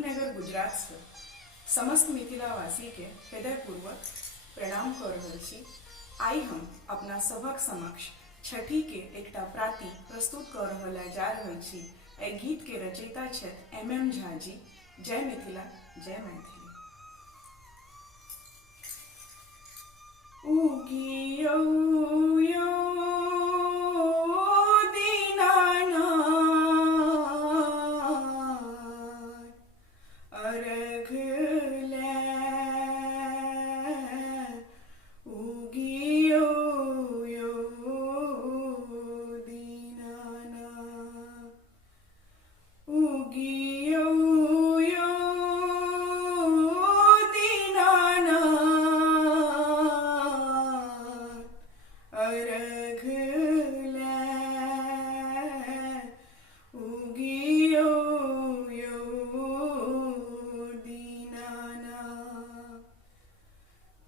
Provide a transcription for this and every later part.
नगर गुजरात से समस्त मिथिलावासी के हृदयपूर्वक प्रणाम कर रहल छी। आई हम अपना सबक समक्ष छठी के एकटा प्राति प्रस्तुत कर रहल जा रहल छी। ए गीत के रचयिता छथि MM झा जी। जय मिथिला, जय मैथिली। उगियो यो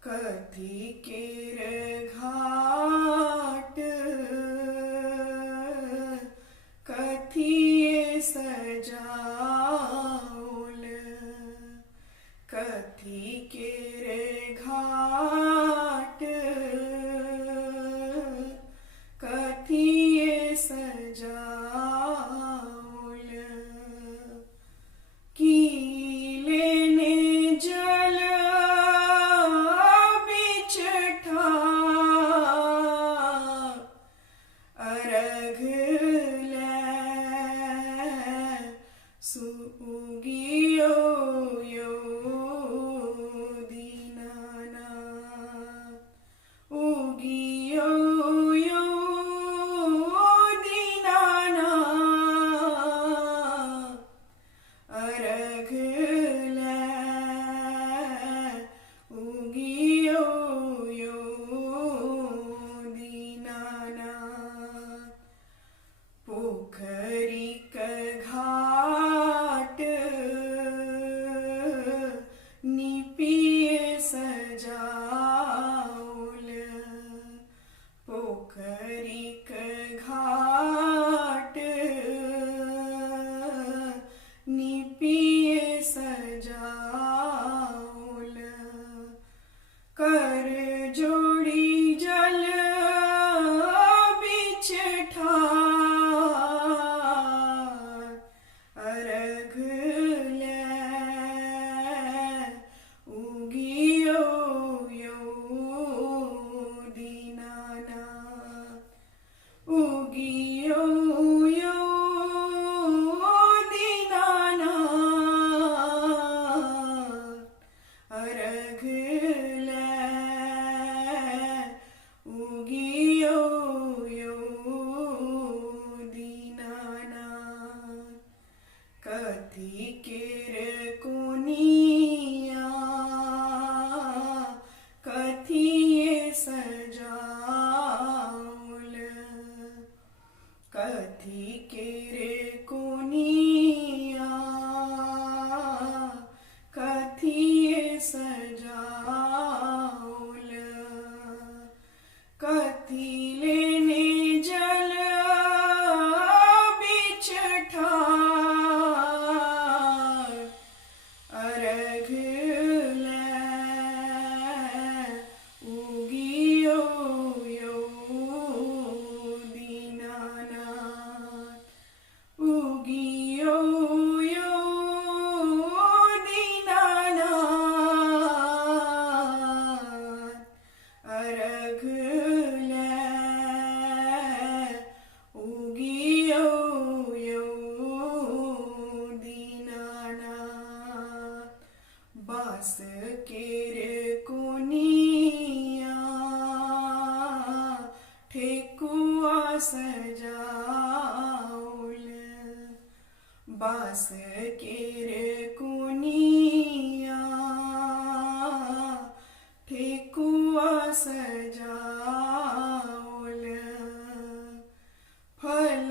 कथी केर घाट कथिए सजाओल, कथी केर घाट कथिए सजाओल। की लेने जल उगियो यो दीनानाथ, उगियो यो दीनानाथ, अर्घ ले उगियो यो दीनानाथ। पोखरी घाट निपिए सजाओल, पोखरी घाट निपिए सजाओल। कर जोड़ी जल बिच ठार, अर्घ ले उगियो यो दीनानाथ, उगियो यो दीनानाथ, अर्घ ले उगियो यो दीनानाथ। कथी केर कोनिया कथिए सजाओल, कथी केर कोनिया कथिए सजाओल। कथी लेने जल बिच ठार, अर्घ ले उगियो यो दीनानाथ, उगियो यो दीनानाथ, अर्घ ले उगियो यो दीनानाथ। बास केर कोनिया ठेकुआ सजाओल, बास केर कोनिया ठेकुआ सजाओल। फल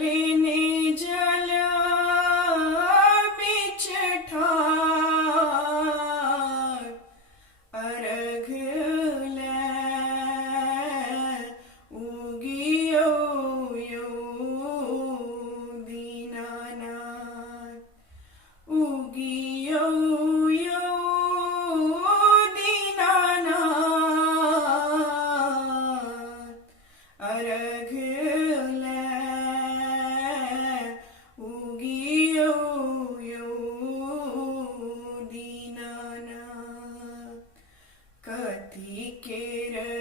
लेने जल बिच ठार, अर्घ ले उगियो यो दीनानाथ, कथी केर